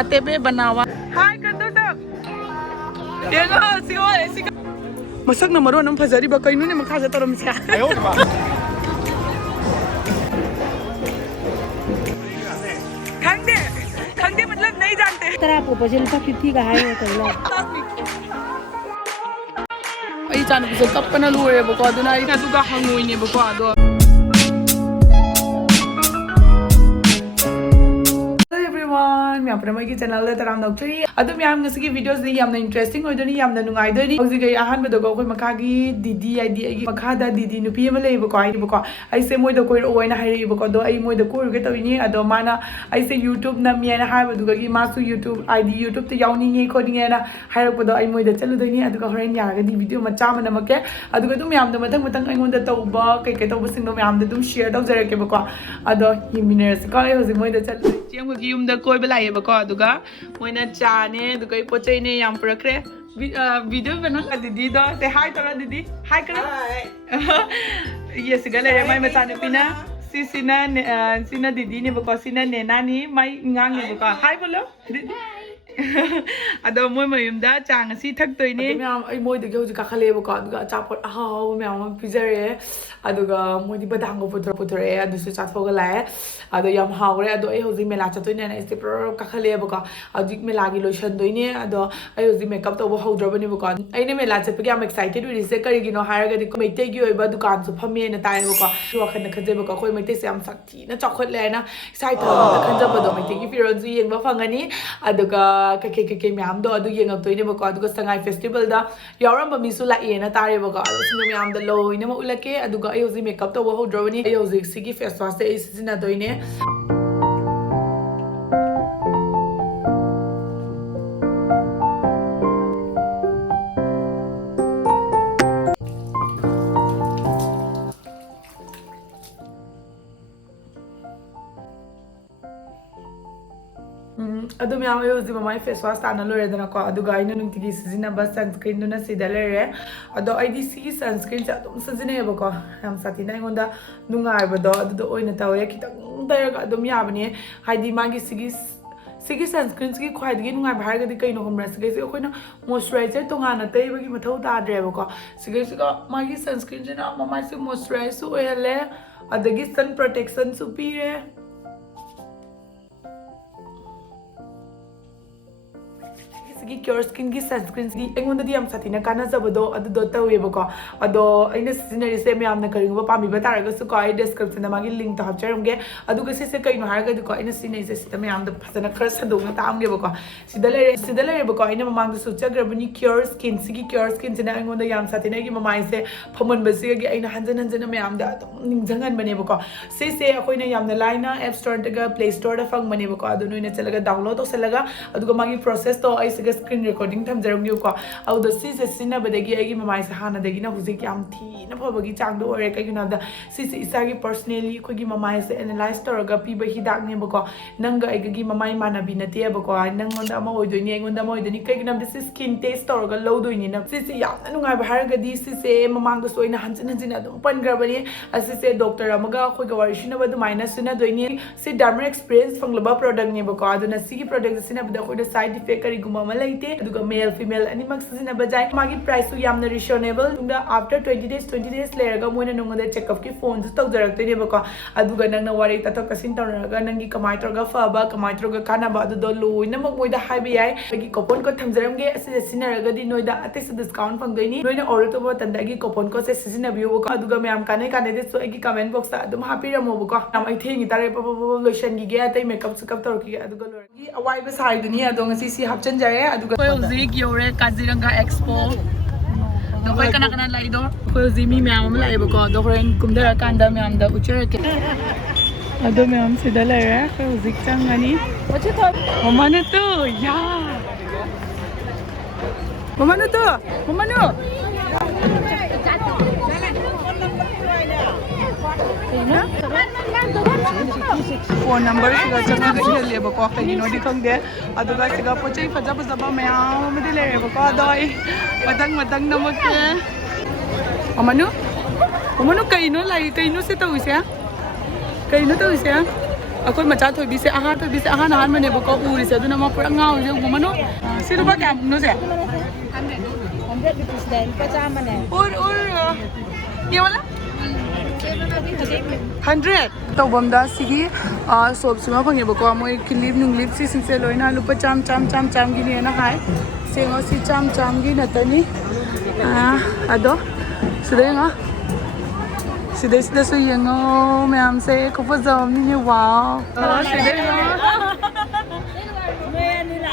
हाथे पे बना हुआ हाय कर दो सब देखो सिगो मसक न मरो नम फजरी बा कइनु ने मखा से तरम से खंगदे मतलब नहीं जानते तरह को पजल का कितनी का है तो आई चान से कपना लोरे बको अदुना आई अदुगा हंगोइने बको अदो मैं अपने मई की चैनल ले तराम नौचरी अदु मैं हम ngasi videos ni yamna interesting oidoni yamna nungai doni hoji gai ahan bedo ko makha gi didi id ai makha da didi nupi ama lei bako ai bako ai se moi da koi oina hai bako do ai moi da koi ge tawini ado mana ai se youtube na mi na ha bedu gi ma su youtube id youtube te yauni ngi khodi ngi na hai rak bedo ai moi da chalu doni adu ga horen ya ga di video macha mana make adu ga dum yam da matang matang ai ngon da tawba kai kai tawba sing do yam da dum share daw jare ke bako ado himiners ka ai hoji moi da chalu chiem gi yum da koi bela bako aduga moina chane aduga pochai ne yam purakre video bana didi do say hi tora didi hi kara hi yes gale mai macha ne pina sina didi ne bako sina ne nani mai ngang ne bako hi bolo ado moi mayum da chang si thak toi ne myam ai moi de hoji ka khale bako aduga chapot ahaw myam pizare aduga moi di badang go putore adu se chat foga lae ado yam hawre ado ai hoji mela chatoi ne este pro ka khale bako adu mela gi lotion doi ne ado ai hoji makeup to bo hodra bani bako ai ne mela chat pe am excited wi se kari gi no hire ga di ko mei te gi oi ba dukan su phame ne tai bako wa khan khaje bako khoi mei te se am sakti na chokot le na excited na khanja ba do mei te gi piron zu yeng ba phangani aduga ka myam do adu yeng toi ne bako aduga sangai festival da yaram ba mi su la e na tare bako adu sing myam da loi ne ma ulake aduga ai hoji makeup to bo hodra bani ai hoji sigi face wash te ai sina doi ne adu myam ai hoji mai face wash ta na lore dana ko aduga ai nu tigi sizina ba sunscreen na sida lere ado ai di si sunscreen cha dum sizine bako am sati na ngonda nungai ba do adu oina tawre kitang dayga adum yabani haidi magi sigi sunscreen ki khwaidgi nungai ba harga di kaino homra sigi se khoina moisturizer to ngana tai bagi mathau ta dre bako sigi magi sunscreen jena mama se moisturizer su ele adagi sun protection su pire Cureskin की sunscreen की एंगोंदा दी हम साथी ना काना जबदो अदो तवे बको अदो आइना सिजनरी से मैं हमना करिंगो पामी बतारगा सु को डिस्क्रिप्शन मा गी लिंक तो हापचरमगे अदुगा से कइनो हारगा दको आइना सिनै से सिता मैं हमदा फसना खर सदोंगा तामगे बको सिदले बको आइना ममांग सु चग्रबनी Cureskin सिगी Cureskin से ना एंगोंदा याम साथी ना की ममाइ से फमन बसी गी आइना हंजन मैं हमदा निंजंगन बने बको से अखोइना यामना लाइना एप स्टोर तगा प्ले स्टोर दा फंग बने बको अदु नोइना चलगा डाउनलोड तो सलगा अदुगा मागी प्रोसेस तो आई से screen recording tham jarungi ko auda si se sina badagi agi mamai sa hana dagi na huzik yam thi na phobagi chang do ore kai gina da si isagi personally ko gi mamai se analyze toraga pi ba hidak ne bako nanga agi mamai mana bi na te bako nang onda ma hoidoi ni ngonda ma hoidoi ni kai gina this skin test toraga lodoi ni na si yam na nungai ba harga di si se mamang da soina hanjin adum pan grabani asi se doctor amaga khoi ga wari shina ba du minus sina doi ni si derma experience fanglaba product ne bako aduna si gi product sina ba da khoi da side effect kari guma laite aduga male female animak sina bajai magi price su yamna reasonable tungda after 20 days lerga moina nungda check up ki phone su tawjarak tene bako aduga nangna wari tato kasin tawraga nangi kamai torga faba kamai torga kana ba adu do loina mak moida haibe yai gi coupon ko thamjaramge ase sinaraga di noida ate se discount phangdoini noina order to ba tandagi coupon ko se sisina biyo bako aduga me am kane de so gi comment box ta adum happy ramo bako am ai thengi tare lotion gi ge atai makeup sup torki aduga lorgi awai ba sai dunia adong si hapchan jare adugaZik yore Kaziranga expo do koi kana lai do koi zimi myam lai ba ko do ren kumdara kanda myam da uchere ke ado myam sida lai ra koi zik changani wache to mama na to ya mama no phone number siga changa ga hel leba ko khay no di khang de aduga siga pochai faja mayam amadi le reba ko doi madang namak amanu kaino lai kaino se to ise ꯑꯩꯈꯣꯏ ꯃꯆꯥ ꯊꯣꯏꯕꯤꯁꯦ ꯊꯣꯏꯕꯤꯁꯦ ꯑꯍꯥꯟꯕꯅꯦꯕꯀꯣ ꯎꯔꯤꯁꯦ ꯑꯗꯨꯅ ꯃꯥ ꯄꯨꯔꯥ ꯉꯥꯎꯔꯤꯁꯦ ꯎꯃꯅꯣ ꯁꯤ ꯂꯨꯄꯥ ꯀꯌꯥꯃꯨꯛꯅꯣꯁꯦ 100 rupees ꯂꯩ ꯂꯨꯄꯥ 100ꯅꯦ ꯌꯦꯡꯉꯣꯂ 100 ꯇꯧꯐꯝꯗ ꯁꯤꯒꯤ ꯁꯣꯞꯁꯤꯃ ꯐꯪꯉꯦꯕꯀꯣ ꯃꯣꯏ ꯀꯤꯂꯤꯞ ꯅꯨꯡꯂꯤꯞ ꯁꯤꯁꯤꯡꯁꯦ ꯂꯣꯏꯅ ꯂꯨꯄꯥ ꯆꯥꯝꯒꯤꯅꯦꯅ ꯍꯥꯏ ꯁꯦꯡꯉꯣ ꯁꯤ ꯆꯥꯝꯒꯤ ꯅꯠꯇꯅꯤ ꯑꯗꯣ ꯁꯤꯗ ꯌꯦꯡꯉꯣ ꯁꯤꯗꯩꯁꯤꯗꯁꯨ ꯌꯦꯡꯉꯣ ꯃꯌꯥꯝꯁꯦ ꯈꯨꯐꯖꯕꯅꯤꯅꯦ ꯋꯥꯎ ꯁꯤꯗ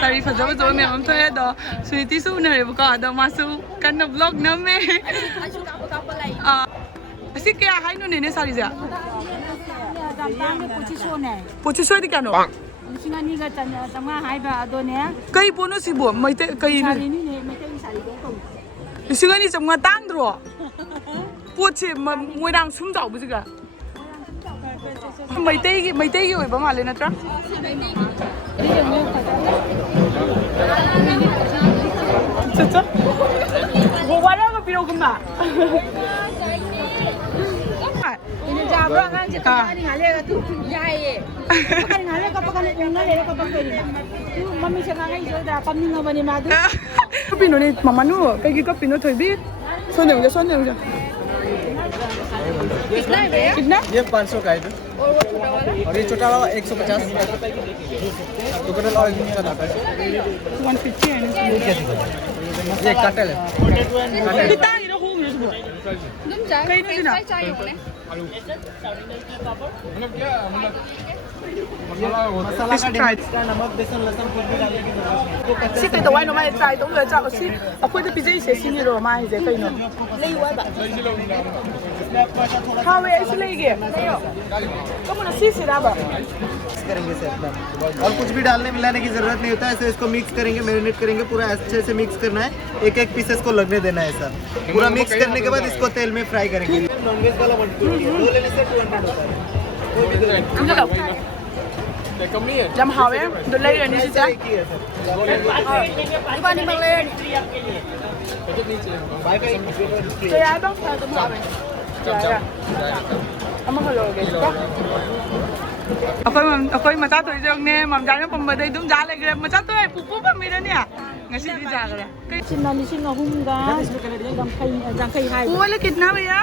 ꯁꯥꯔꯤ ꯐꯖꯕ ꯃꯌꯥꯝ ꯑꯃ ꯊꯣꯛꯑꯦ ꯑꯗꯣ ꯁꯨꯅꯤꯇꯤꯁꯨ ꯎꯅꯔꯦꯕꯀꯣ ꯑꯗꯣ ꯃꯥꯁꯨ ꯀꯟꯅ ꯕ꯭ꯂꯣꯛ ꯅꯝꯃꯦ ꯑꯁꯤ ꯀꯌꯥ ꯍꯥꯏꯅꯣꯅꯦ ꯁꯥꯔꯤꯁꯦ ꯄꯣꯆꯤꯁꯣꯏꯗꯤ ꯀꯌꯥꯅꯣ 2,200 ꯍꯥꯏꯕ ꯑꯗꯣꯅꯦ ꯀꯩ ꯄꯣꯠꯅꯣ ꯁꯤꯕꯨ ꯃꯩꯇꯩ ꯀꯩ ꯁꯥꯔꯤꯅꯤꯅꯦ ꯃꯩꯇꯩꯒꯤ ꯁꯥꯔꯤꯗꯣ ꯇꯧ 2,200 ꯇꯥꯡꯗ꯭ꯔꯣ ꯄꯣꯠꯁꯦ ꯃꯣꯏꯔꯥꯡ ꯁꯨꯝ ꯆꯥꯎꯕꯁꯤꯒ ꯃꯩꯇꯩꯒꯤ ꯑꯣꯏꯕ ꯃꯥꯜꯂꯦ ꯅꯠꯇ꯭ꯔꯥ ꯆꯠ ꯋꯥꯔꯒ ꯄꯤꯔꯧꯒꯨꯝꯕ ꯌꯥꯕ꯭ꯔꯣ ꯑꯉꯥꯡꯁꯦ ꯀꯞꯄꯛꯑꯅꯤ ꯉꯥꯏꯍꯥꯛ ꯌꯥꯏꯌꯦ ꯀꯞꯄꯛꯑꯅꯤ ꯉꯥꯏꯍꯥꯛ ꯀꯞꯄꯛꯀꯅꯤ ꯎꯪꯉ ꯂꯩꯔ ꯀꯞꯄꯛꯇꯣꯏꯅꯤ ꯃꯃꯤꯠꯁꯦ ꯉꯥꯡꯉꯩꯁꯤꯗ ꯀꯞꯅꯤꯡꯉꯕꯅꯤ माꯗꯤ कपिनो ने मम्मा नु कई कपिनो थोड़ी सोने मुझे कितना है भैया? कितना? ये 500 का है इधर। और वो छोटा वाला? और ये छोटा वाला 150। कोकोनट ऑयल का आता है। 150 है ये कटल है। कितना ये हो मुझे सुबह तुम चाय कहीं नहीं ना चाहिए बोले मसाला का डिमांड का नमक बेसन लहसुन कुछ भी डालने की जरूरत नहीं। सी कई तो वाई नो माय ट्राई तो ले जाओ सी अकोई तो पिज़्ज़ा इसे सी रो माय जे कई नो ले हुआ बा हाँ वे ऐसे लेंगे तो मुझे सी सिरा बा करेंगे सर और कुछ भी डालने मिलाने की जरूरत नहीं होता है। ऐसे इसको मिक्स करेंगे मैरिनेट करेंगे पूरा अच्छे से मिक्स करना है। एक एक पीसेस को लगने देना है सर। पूरा मिक्स करने के बाद इसको तेल में फ्राई करेंगे। नॉनवेज वाला 120 है, 2 लेने से 200 होता है। जब हावे दो ले रहनी सी एक ही है सर। पानी मंग ले तो यार बांग था तुम हावे अम्मा को लोगे इसका अकोई मचा तो इधर ने ममजाने पंबदे तुम जा ले गए मचा तो है पुप्पू पंबीरा ने ngasi di जा गया चिन्ना लिसिंग अहुमगा जंखई हाई वो वाला कितना भैया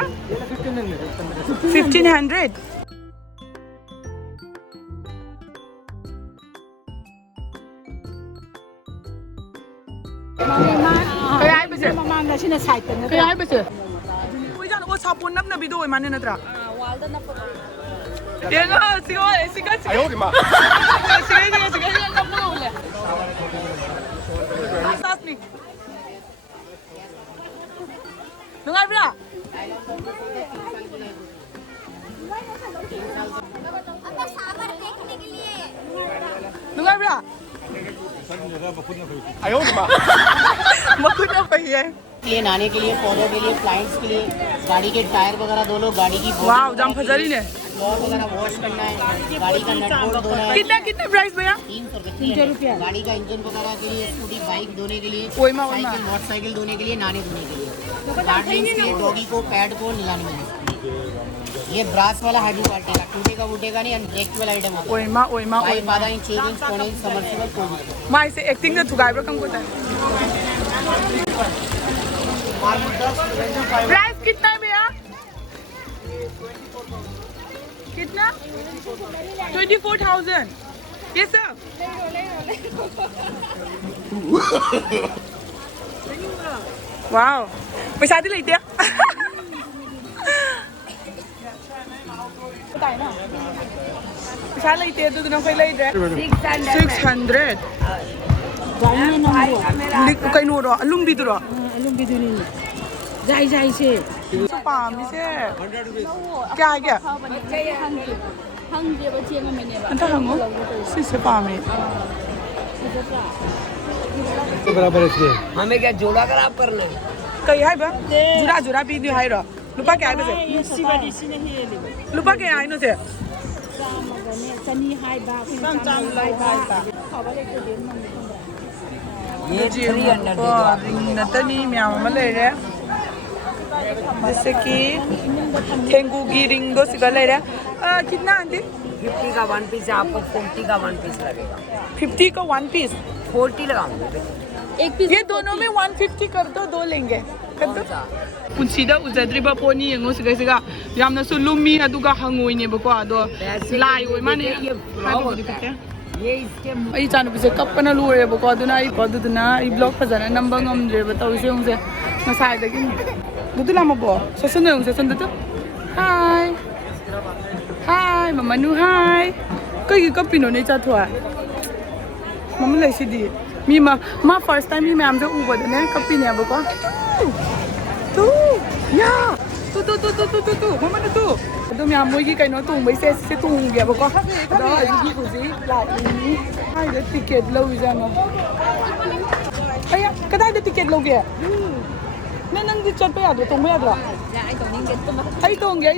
1500 kaya ay bese mamanga sina site na kaya ay bese uy jan o sapon nap na bido man na tra walda na po yengo sigo siga siga ayo ma siga na po ule asas ni nungai bila अंदर सागर देखने के लिए nungai bila आयो मा मकुन ना पहिए लिए नहाने के लिए पौधों के लिए प्लांट्स के लिए गाड़ी के टायर वगैरह धो लो गाड़ी की वाओ जाम फजरी ने फ्लोर वगैरह वॉश करना है गाड़ी का नट बोल्ट धोना है कितना प्राइस भैया 300 रुपये गाड़ी का इंजन वगैरह के लिए स्कूटी बाइक धोने के लिए ओय मा साइकिल मोटरसाइकिल धोने के लिए नहाने धोने के लिए गार्डनिंग के लिए डॉगी को पैड को निलाने में ये ब्रास वाला हाइड्रो पार्टेगा टूटेगा वूटेगा नहीं अनब्रेकेबल आइटम होता है ओय मा 5 इंच 6 इंच 4 इंच सबमर्सिबल कोई माय से एक्टिंग द थुगाई ब्रो कम कोता प्राइस कितना है भैया कितना 24,000 ये सब वाओ पैसा दे लेते पैसा लेते तो ना कोई ले दे 600 जाइए ना लिख कहीं नो रो लुंबी तो रो अलुम बिदुनी जाई जाई से तो पाम से क्या है क्या हंगे बच्चे में मैंने अंतर हंगो सिसे पाम है तो बराबर इसके हमें क्या जोड़ा कर आप करना है कई है बा जुरा जुरा भी दियो है रो लुपा क्या है बसे लुपा क्या है नो से चनी हाई बा चाम हाई बा ये जी रिंग नतनी म्याम मले रे जैसे कि थेंगू की रिंग दो सिगा ले रे कितना आंटी 50 का 1 पीस है, आपको 40 का 1 पीस लगेगा। 50 का 1 पीस 40 लगाऊंगी। एक पीस ये दोनों में 150 कर दो, 2 लेंगे कर दो पुंसीदा उजद्रिबा पोनी यंगो सिगा यामनासु लुमी अदुगा हंगोइनेबको अदो लाई ओइ माने ये इसके आई चानु पिसे कपना लोरेबको अदुना आई पदुना आई ब्लॉग फजना number ngomdreba tawise ungse masai dagi dudula mabo sesun ung sesun dudu hi hi mama nu hi kai gi kapino ne cha thwa mama lai sidi mi ma first time mi ma'am jo uba de ne kapine abako tu ya tu mama na tu ado mi amoi gi kaino tung bai se tung gi abako ado gi ku ji la ni hai de ticket lo ja no aya kada de ticket lo ge na nang di chat pa ya do tung ba ya do ai tong ge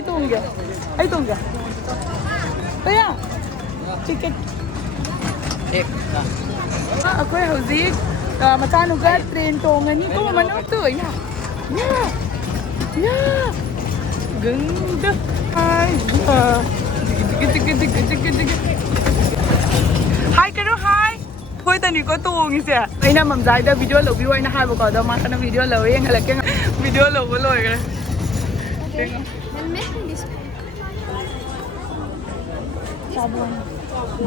aya ticket akoy hauzik machanuga train tongani ko mano to ya ganda hi hi karo hi hoi tani ko tongi se aina mamjai da video lo bi aina hai ba ko da ma kana video lo yeng halak video lo bo loi gre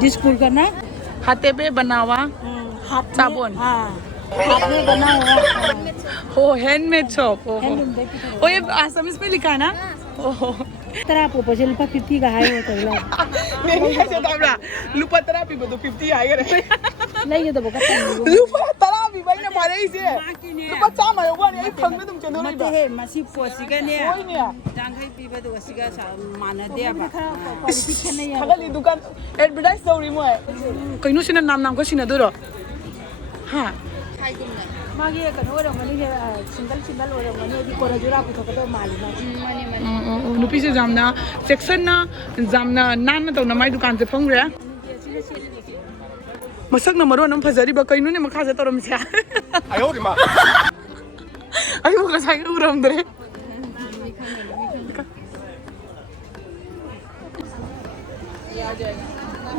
डिस्पूल करना हाथे पे बना हुआ हाथ साबुन हाँ हाथ में बना हुआ हो हैंडमेड शॉप ओ ये आसामीज में लिखा है ना ओहो तरह पोपो से 50 का है वो तो नहीं कैसे ताबरा लुपा तेरापी बदो 50 आएगा रे नहीं तो बका लुपा तेरापी भाई ने मारे इसे लुपा चामा यो वानी आई फंग में तुम चंदो नहीं मते है मसी पोसिगा ने कोई नहीं जांगै पीबदो वसिगा मानदे अब क्वालिफिकेशन नहीं है खगली दुकान एडवर्टाइज तौरी मोय कइनु सिना नाम को सिना दोरो हां मागे कनो ओरमनी सिंगल ओरमनी अभी कोराजुरा पुथकदो मालिना नुपी से जामना सेक्शन ना जामना नान तो नमाई दुकान से फंगरे मसक न मरो नम फजरी बा कइनु ने मखा से तोरम से आयो रे मा आयो का साइ उरम दरे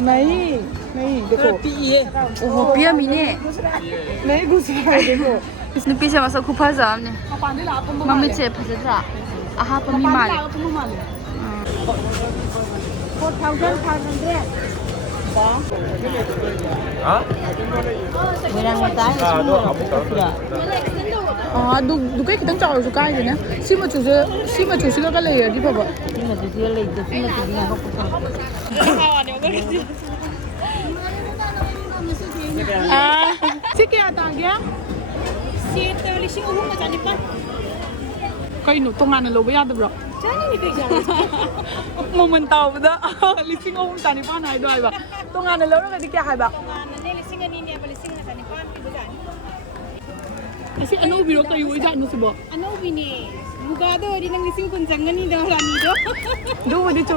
नहीं देखो ओहो पिया मिने नहीं घुसी है देखो नुपी से मसक खुफाजामने पानी ला तुम मम्मी से फजरा आहा पमी माले 4,500 Merang tay. du cái tang chào su kai ne sima chu se ga le di ba ba Sima tu dia le, sima tu dia ko ko. से क्या आता गया Seat lising uhum ma jani pa. कहीं no तो गाना लो भैया दबरा Jani ni kai jani. Moment ताऊ बदा लिसिंग ओम तानी पान आई दो आई बा तो गाना लो ना क्या है बा Nane lising ani ni apa lising na jani pa pi jani. ऐसे अनु बिरो कई हुई जानो से बा Ano bini? Buka do di nang lising kun jangan ni dah rani do. दो बजे चो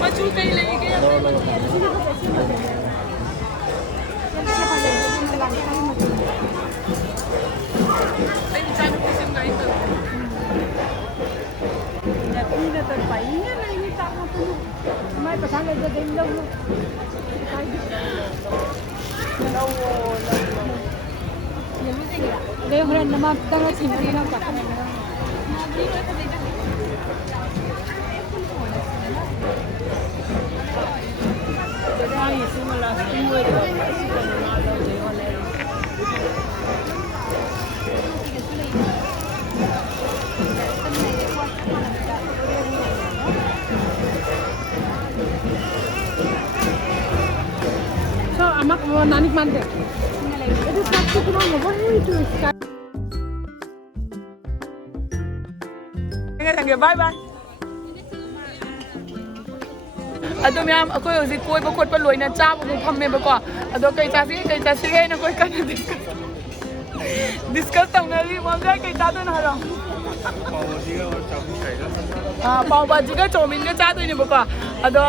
मचू कहीं लेके Mai pasang aja deh dong. Dia orang nama tengah sini dia nak pakai. Jadi semua lah semua itu. So amak nanik mante Itu satu cuma ngomong itu. nghe bye bye अदो ma'am अखोय हजिक कोइबो खोटबो लोइना चाबो फम्मेबको अदो कई चासी हैन कोइ कन discuss तौनरी मजा कई चादो न हरो पाव भाजीगा चाउमीनगा चादोइनेबको अदो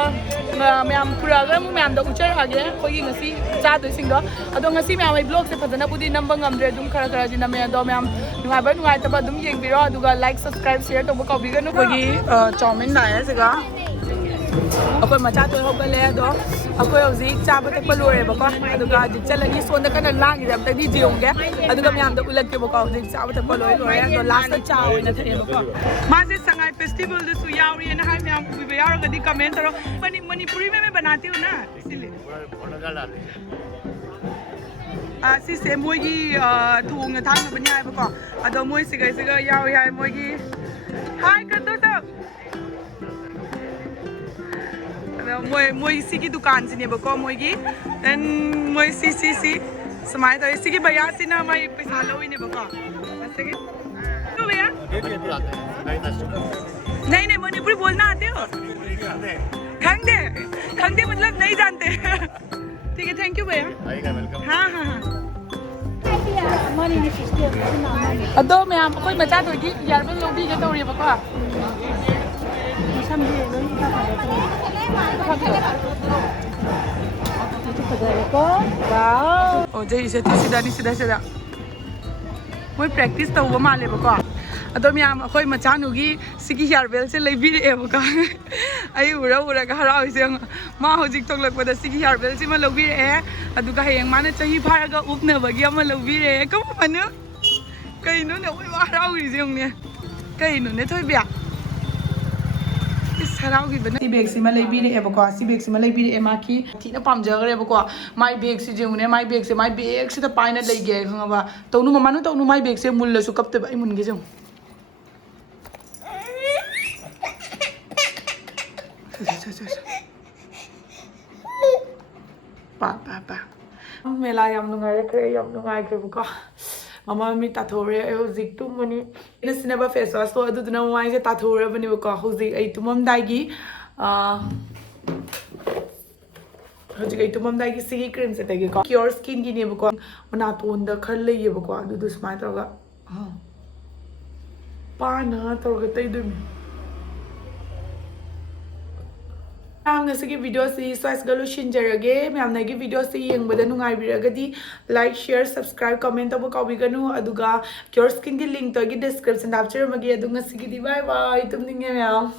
मैम पुरागा मु मैम द उचरहागे खोगी ngasi चादोइसिंगो अदो ngasi मैम ब्लॉग से फजना बुदी नंबर ngamdre dum खरा खरा जी नमे अदो मैम नुगाबा नुगाइतबा dum yengbiro aduga like subscribe share तब कौबीगनु खोगी चाउमीन लाए सिगा अखोय मचा तो होगले अदो अखोय हौजिक चाबा तक लोरेबको अदुगा जिक चलनी सोंदा कना लांगी जब तक दी जियोंगे अदुगा मैम द उलक्केबको हौजिक चाबा तक लोरे अदो लास्ट चाव ओइना थेबको मासे संगाई फेस्टिवल दसु यावरी ना हाय मैम उबे यारगदी कमेंट करो मणिपुरी में मैं बनाती हूं ना इसलिए सिसे मोगी थोंग थांग बनी हायबको अदो मोय सिगा याव याय मोगी हाय कदो तब मोय सिगी दुकान सिनेबको मोगी देन मोय सी समाय तो सिगी भैया सिना माय पैसा लोइनेबको सके तो भैया नहीं मणिपुरी बोलना आते हो खंगदे मतलब नहीं जानते ठीक है थैंक यू भैया हाँ अदो मैम कोई मचा दोगी यार बन लोग भी तो रही बको ओ जई से सीधा मोय प्रैक्टिस तब माले बको अदो मैम अखोय मचानुगी सिगी हेयरबेल से लेबिरेबको आई उरा हराउसे मा होजिक तोलकपदा सिगी हेयरबेल से मा लौबिरे अदुगा हयेंग माने चही फारगा उपनबगी अमा लौबिरे कमनो कइनो ने ओय हराउरी जोंने कइनो ने थोइबिया इस हराउगी बने सी bag Seema लेबिरेबको C bag Seema लेबिरे माकी Thina पामजगरेबको my bag से जोंने माय बैग से त पाइना लेगे खंगबा तौनु ममानु तौनु माय बैग से मुल्लसु कपते बाई मुनगे जों मेला याम नुंगाइखरे बको ममा मी ताथोरे हौजिक तुमनी इन सिनेबा फेस वाश तो अदुदुना माइ से ताथोरे बनी बको हौजिक आई तुममदाइगी सिगी क्रीम से तगे को क्योरस्किन की ने बको नातोन द खर लइए बको अदुदु स्माइ तोगा पाना तोगा तैदुम की वीडियो से स्वाइस गलो शिंजरगे मैम की वीडियो से येंबद नुंगाइबिरगदी लाइक शेयर सब्सक्राइब कमेंट तब कौबिगनु अदुगा क्योरस्किन की लिंक तो डिस्क्रिप्शन हापचरमगे अदु ngasi की बाय बाय तुमनिंगे मैम